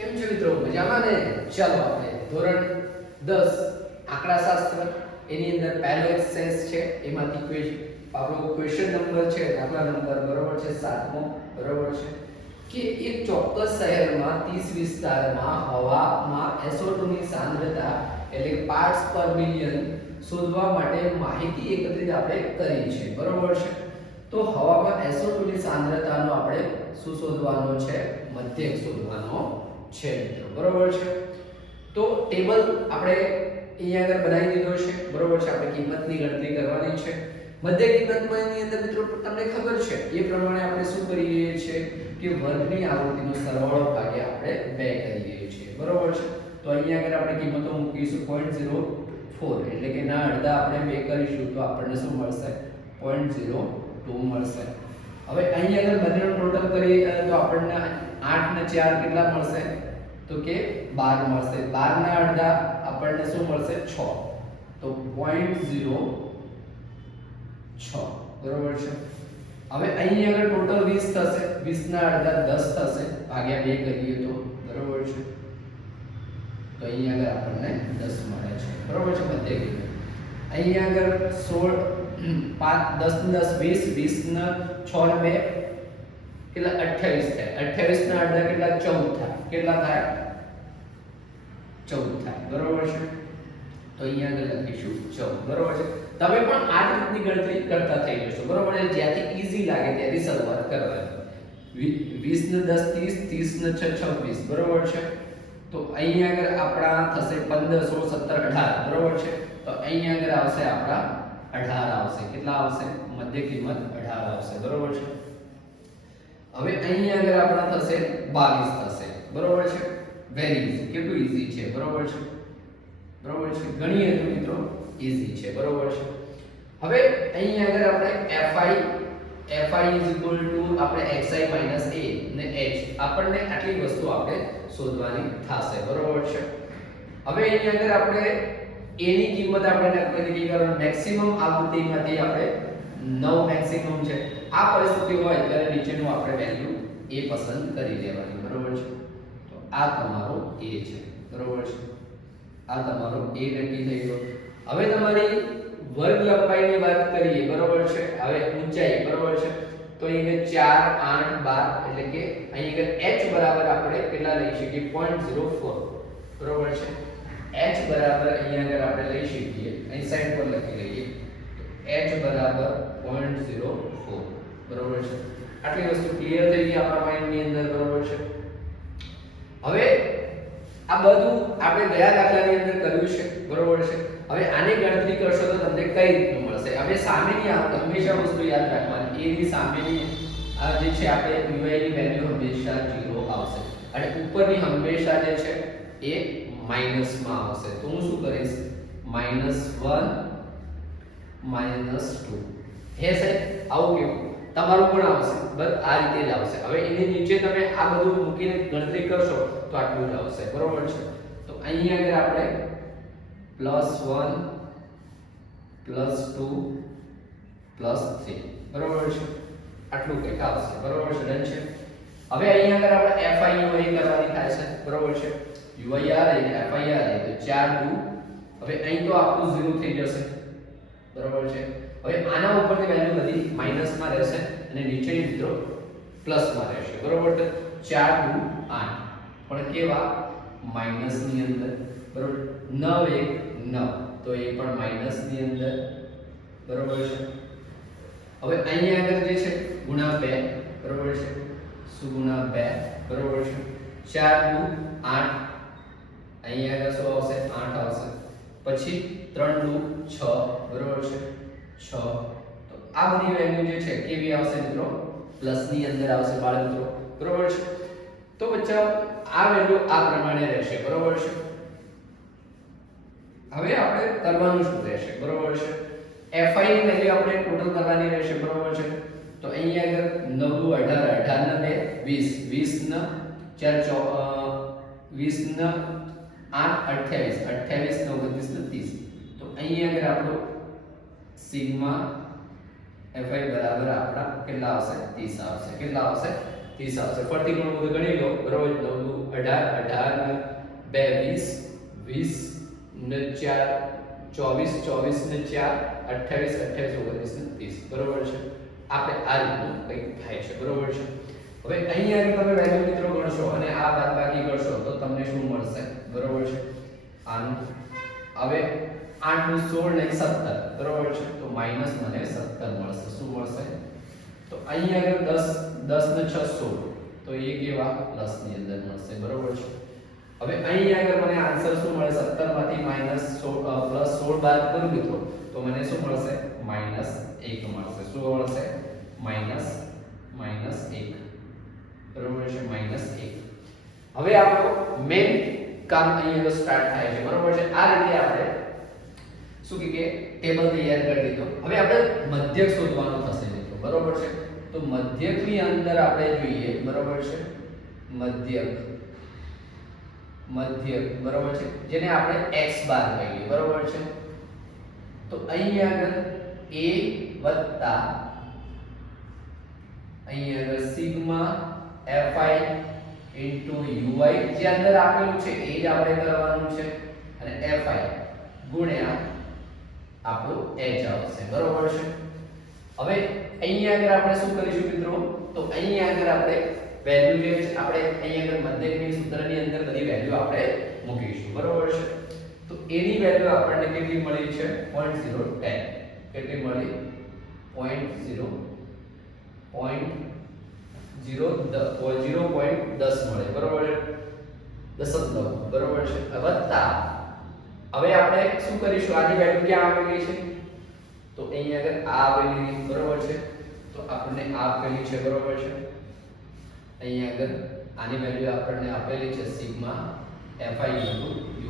કેમ છો મિત્રો? મજામાં ને? ચાલો આપણે ધોરણ 10 આંકડાશાસ્ત્ર એની અંદર પહેલો એક્સરસાઇઝ છે એમાંથી આપણો ક્વેશ્ચન નંબર છે દાખલા નંબર બરોબર છે 7મો બરોબર છે કે એક ચોક્કસ શહેરમાં 30 વિસ્તારમાં હવામાં SO2 ની સાંદ્રતા એટલે પાર્ટ્સ પર મિલિયન શોધવા માટે માહિતી એકત્રિત આપણે કરી છે બરોબર છે. તો હવામાં SO2 ની સાંદ્રતાનો આપણે શું શોધવાનો છે? મધ્યક શોધવાનો છે મિત્રો બરોબર છે. તો ટેબલ આપણે અહીંયા આગળ બનાવી દીધો છે બરોબર છે. આપણે કિંમતની ગણતરી કરવાની છે. મધ્ય કિંમતમાં એની અંદર મિત્રો તમને ખબર છે એ પ્રમાણે આપણે શું કરીએ છીએ કે વર્ગની આવૃત્તિનો સરવાળો ભાગ્યા આપણે 2 કરીએ છીએ બરોબર છે. તો અહીંયા આગળ આપણે કિંમતો મૂકીશું 0.04 એટલે કે ના અડધા આપણે 2 કરીશું તો આપણને શું મળશે? 0.02 મળશે. હવે અહીંયા આગળ બંનેનો ટોટલ કરીએ તો આપણને 8 ને 4 કેટલા મળશે? તો કે 12 મળશે. 12 ના અડધા આપણને શું મળશે? 6. તો 0.06 બરોબર છે. હવે અહીંયા આગળ ટોટલ 20 થશે. 20 ના અડધા 10 થશે ભાગ્યા 2 કરીએ તો બરોબર છે. તો અહીંયા આગળ આપણને 10 મળે છે બરોબર છે. મધ્ય કિંમત અહીંયા આગળ 16 5 10 ને 10 20 20 ને 6 ને 2 કેટલા? 28 થાય. 28 ના અડધા કેટલા? 14 થાય. કેટલા થાય? 14 થાય બરોબર છે. તો અહીંયા આગળ લખીશું 14 બરોબર છે. તમે પણ આ જ રીતની ગણતરી કરતા થઈ જશો બરોબર છે. જ્યાંથી ઈઝી લાગે ત્યાંથી શરૂઆત કરવાની. 20 ને 10 30 30 ને 6 26 બરોબર છે. તો અહીંયા આગળ આપણા થશે 15 16 17 18 બરોબર છે. તો અહીંયા આગળ આવશે આપણા 18 આવશે. કેટલા આવશે? મધ્ય કિંમત 18 આવશે બરોબર છે. હવે અહીંયા આગળ આપણા થશે 22 થશે બરોબર છે. Very easy. કેટલું ઈઝી છે બરોબર છે. બરોબર છે. ગણીએ તો મિત્રો ઈઝી છે બરોબર છે. હવે અહીંયા આગળ આપણે fi આપણે xi a ને h આપણને આટલી વસ્તુ આપણે શોધવાની થશે બરોબર છે. હવે અહીંયા આગળ આપણે a ની કિંમત આપણે નક્કી કરવાની. મેક્સિમમ આવૃત્તિમાંથી આપણે 9 મેક્સિમમ છે. આ પરિસ્થિતિ હોય ત્યારે નીચેનું આપણે વેલ્યુ a પસંદ કરી લેવાની બરોબર છે. તો આ તમારો a છે બરોબર છે. આ તમારો a નક્કી થઈ ગયો. હવે તમારી વર્ગ લંબાઈની વાત કરીએ બરોબર છે. હવે ઊંચાઈ બરોબર છે. તો અહીંયા 4 8 12 એટલે કે અહીંયા h બરાબર આપણે કેટલા લઈ શકીએ? 0.04 બરોબર છે. h બરાબર અહીંયા આગળ આપણે લઈ શકીએ અહીં સાઈડ પર લખી લઈએ h બરાબર 0.04 બરોબર છે. આટલી વસ્તુ ક્લિયર થઈ ગઈ આપણા માઇન્ડની અંદર બરોબર છે. હવે આ બધું આપણે ગયા દાખલાની અંદર કર્યું છે બરોબર છે. હવે આની ગણતરી કરશો તો તમને કઈ રીતનું મળશે? હવે સામેની હંમેશા વસ્તુ યાદ રાખવાની. a ની સામેની આ જે છે આપણે uy ની વેલ્યુ હંમેશા 0 આવશે અને ઉપરની હંમેશા જે છે એ માઈનસ માં આવશે. તો હું શું કરીશ? -1 -2 હે સાહેબ આવું કેવું? તમારું પણ આવશે બસ આ રીતે જ આવશે. હવે એની નીચે તમે આ બધું મૂકીને ગણતરી કરશો તો આટલું જ આવશે બરોબર છે. તો અહીંયા આગળ આપણે +1 +2 +3 બરોબર છે. આટલું કંઈક આવશે બરોબર છે. ડન છે. હવે અહીંયા આગળ આપણે FIUI કરવાની થાય છે બરોબર છે. UIR અને FIR તો 4 2 હવે અહીં તો આપણું 0 થઈ જશે બરોબર છે. હવે આના ઉપરની વેલ્યુ બધી માઈનસમાં રહેશે અને નીચેની મિત્રો પ્લસમાં રહેશે બરોબર છે. 4 2 8 પણ કેવા? માઈનસની અંદર બરોબર. 9 1 9 તો એ પણ માઈનસની અંદર બરોબર છે. હવે અહીંયા આગળ જે છે ગુણા 2 બરોબર છે. શું ગુણા 2 બરોબર છે. 4 2 8 અહીંયા આગળ શું આવશે? 8 આવશે. પછી 3 2 6 બરોબર છે. 6 તો આ બધી વેલ્યુ જે છે કેવી આવશે મિત્રો? પ્લસ ની અંદર આવશે બાળ મિત્રો બરોબર છે. તો બચ્ચાઓ આ વેલ્યુ આ પ્રમાણે રહેશે બરોબર છે. હવે આપણે કરવાનું શું રહેશે બરોબર છે? fi ની વેલ્યુ આપણે ટોટલ કરવાની રહેશે બરોબર છે. તો અહીંયા આગળ 9 18 18 ને 2 20 ને 4 20 ને 8 28 28 9 32 ને 30 તો અહીંયા આગળ આપણો સિગ્મા fi બરાબર આપણા કેટલા આવશે? 30 આવશે. કેટલા આવશે? 30 આવશે. ફરીથી ઘણું બધું ગણી લો. બરોબર, 9 18, 18 ને 2 20, 20 ને 4 24, 24 ને 4 28, 28 29 ને 30. બરોબર છે. આપણે આ રીતનું કંઈક થાય છે. બરોબર છે. હવે અહીંયા આગળ તમે વેલ્યુ મિત્રો ગણશો અને આ બાદબાકી કરશો તો તમને શું મળશે? બરોબર છે. આનું હવે 8 નું 16 ને 17. બરોબર છે. તો માઈનસ મને 17 મળશે. શું મળશે? તો અહીંયા આગળ 10 ને 6 16. તો એ કેવા પ્લસ ની અંદર મળશે. બરોબર છે. હવે અહીંયા આગળ મને આન્સર શું મળે? 17 માંથી માઈનસ 16 પ્લસ 16 બાદ કરું મિત્રો તો મને શું મળશે? માઈનસ 1 મળશે. શું મળશે? માઈનસ 1. બરોબર છે. માઈનસ 1. હવે આપણો મેઈન કામ અહીંયા સ્ટાર્ટ થાય છે. બરોબર છે. આ રીતે આપણે શું કે ટેબલ તૈયાર કરી દીધો. હવે આપણે મધ્યક શોધવાનું થશે મિત્રો. બરોબર છે. તો મધ્યકની અંદર આપણે જોઈએ. બરોબર છે. મધ્યક બરોબર છે, જેને આપણે x બાર કહીએ. બરોબર છે. તો અહીંયા આગળ a વત્તા અહીંયા આગળ સિગ્મા fi into ui જે અંદર આપેલું છે એ જ આપણે કરવાનું છે અને fi ગુણ્યા આપણું h આવશે. બરોબર છે. હવે અહીંયા આગળ આપણે શું કરીશું મિત્રો? તો અહીંયા આગળ આપણે વેલ્યુ જે છે આપણે અહીંયા આગળ મધ્યકની સૂત્રની અંદર બધી વેલ્યુ આપણે મૂકીશું. બરોબર છે. તો એની વેલ્યુ આપણને કેટલી મળી છે? 0.10. કેટલી મળી? 0.10 મળે. બરોબર છે. દશમલવ. બરોબર છે. વત્તા હવે આપણે શું કરીશું? આની વેલ્યુ ક્યાં આવેલી છે? તો અહીંયા આગળ આ આવેલી. બરોબર છે. તો આપણને આ આપેલી છે. બરોબર છે. અહીંયા આગળ આની વેલ્યુ આપણને આપેલી છે સિગ્મા fi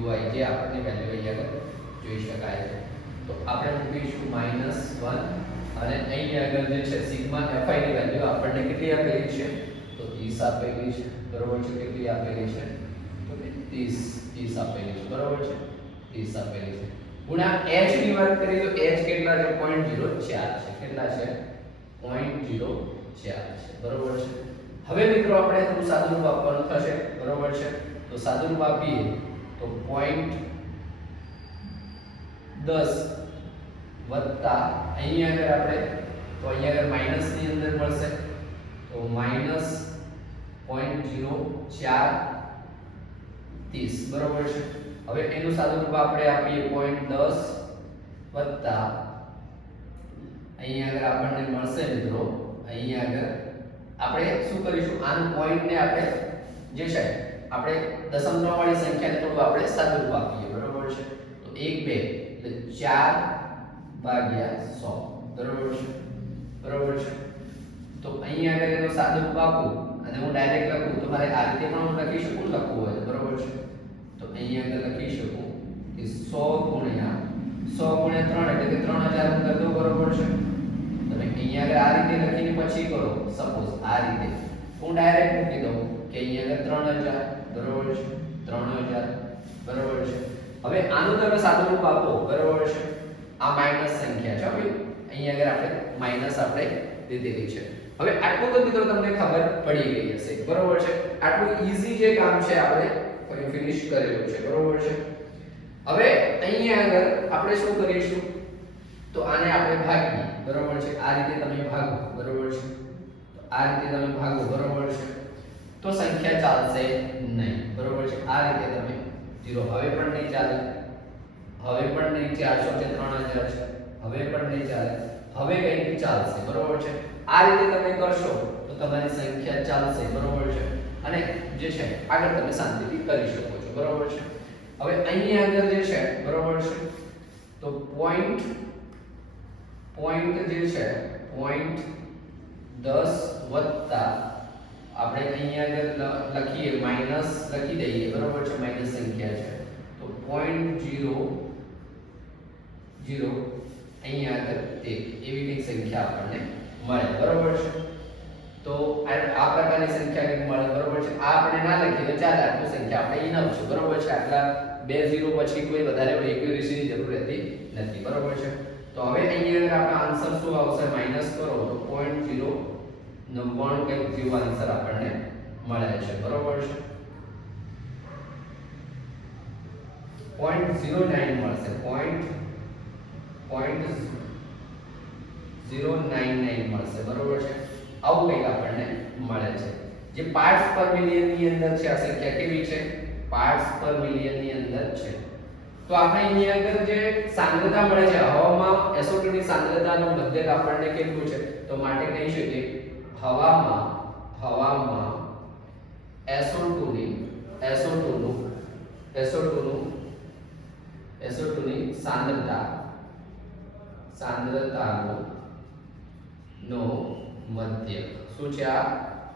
ui જે આપણને વેલ્યુ અહીંયા આગળ જોઈ શકાય છે. તો આપણે મૂકીશું -1 અને અહીંયા આગળ જે છે સિગ્મા fi ની વેલ્યુ આપણને કેટલી આપેલી છે? તો 30 આપેલી છે. બરોબર છે. કેટલી આપેલી છે? તો 30 આપેલી છે. બરોબર છે. 30 આપેલી છે. ગુણ્યા h ની વાત કરીએ તો h કેટલા છે? 0.04 છે. કેટલા છે? 0.04 છે. બરોબર છે. હવે મિત્રો આપણે થોડું સાદુરૂપ આપવાનું થશે. બરોબર છે. તો સાદુરૂપ આપીએ તો 0.10 વત્તા અહીંયા આગળ આપણે તો અહીંયા આગળ માઈનસ ની અંદર મળશે તો -0.0430. બરોબર છે. હવે એનું સાદુરૂપ આપણે આપીએ 0.10 વત્તા અહીંયા આગળ આપણને મળશે મિત્રો અહીંયા આગળ આપણે શું કરીશું? આનું પોઈન્ટ ને આપણે જે છે આપણે દશમલવ વાળી સંખ્યાને થોડું આપણે સાદુરૂપ આપીએ. બરોબર છે. તો 1 2 એટલે 4/100. બરોબર છે. બરોબર છે. તો અહીંયા આગળ એનો સાદુરૂપ આપું અને હું ડાયરેક્ટ લખું તો મારે આ રીતે પણ હું લખી શકું લખવું હોય. બરોબર છે. તો અહીંયા આગળ લખી શકું કે 100 ગુણ્યા 3 એટલે કે 3000 હું કરી દઉં. બરોબર છે. તમે અહીંયા આગળ આ રીતે લખીને પછી કરો. સપોઝ આ રીતે હું ડાયરેક્ટ મૂકી દઉં કે અહીંયા આગળ 3000. બરોબર છે. 3000. બરોબર છે. હવે આનું તમે સાદુરૂપ આપો. બરોબર છે. આ માઈનસ સંખ્યા છે. હવે અહીંયા આગળ આપણે માઈનસ આપણે લીધેલી છે. હવે આટલું તો મિત્રો તમને ખબર પડી ગઈ હશે. બરોબર છે. આટલું ઈઝી જે કામ છે આપણે ફિનિશ કરેલું છે. બરોબર છે. હવે અહીંયા આગળ આપણે શું કરીશું? તો આને આપણે ભાગીએ. બરોબર છે. આ રીતે તમે ભાગો. બરોબર છે. તો આ રીતે તમે ભાગો. બરોબર છે. તો સંખ્યા ચાલશે નહીં. બરોબર છે. આ રીતે તમે 0 હવે પણ નહીં ચાલે. હવે પણ નહીં. 400 છે 3000 છે. હવે પણ નહીં ચાલે. હવે કંઈક ચાલશે. બરોબર છે. આ રીતે તમે કરશો તો તમારી સંખ્યા ચાલશે. બરોબર છે. અને જે છે આગળ તમે શાંતિથી કરી શકો છો. બરોબર છે. હવે અહીંયા આગળ જે છે બરોબર છે તો પોઈન્ટ જે છે 0.10 વત્તા આપણે અહીંયા આગળ લખીએ માઈનસ લખી દઈએ. બરોબર છે. માઈનસ સંખ્યા છે તો 0.00 અહીંયા આગળ તે એવી કંઈક સંખ્યા આપણને મળે. બરોબર છે. તો આ પ્રકારની સંખ્યા કંઈક મળે. બરોબર છે. આ આપણે ના લખીએ તો ચાલે. આટલી સંખ્યા આપણે ઇનફ છે. બરોબર છે. આટલા 2 0 પછી કોઈ વધારે એક્યુરેસીની જરૂર રહેતી નથી. બરોબર છે. તો હવે અહીંયા આગળ આપણો આન્સર શું આવશે? માઈનસ કરો તો 0.09 નો પણ કંઈક જેવો આન્સર આપણને મળે છે, બરોબર છે. 0.09 મળશે, 0.099 મળશે, બરોબર છે. આવું કંઈક આપણને મળે છે. જે પાર્ટ્સ પર મિલિયન ની અંદર છે, આ સંખ્યા કેવી છે? પાર્ટ્સ પર મિલિયન ની અંદર છે. તો આપણે અહીંયા આગળ જે સાંદ્રતા મળે છે હવામાં SO2 ની સાંદ્રતાનો મધ્યક આપણને કેટલું છે? તો માટે કહી શકીએ હવામાં SO2 ની સાંદ્રતાનો નો મધ્યક શું છે? આ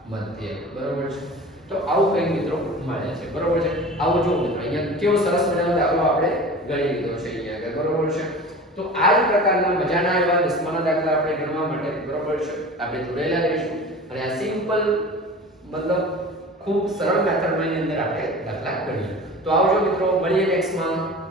મધ્યક, બરોબર છે. તો આવું કંઈક મિત્રો મળે છે, બરોબર છે. આવું જો મિત્રો અહીંયા કેવો સરસ મજાનો દાખલો આપણે ગણી લીધો છે અહીંયા આગળ, બરોબર છે. તો આ જ પ્રકારના મજાના એવા દસમાના દાખલા આપણે ગણવા માટે, બરોબર છે, આપણે જોડેલા રહીશું અને આ સિમ્પલ મતલબ ખૂબ સરળ મેથડની અંદર આપણે દાખલા ગણીએ. તો આવજો મિત્રો, મળીએ નેક્સ્ટમાં.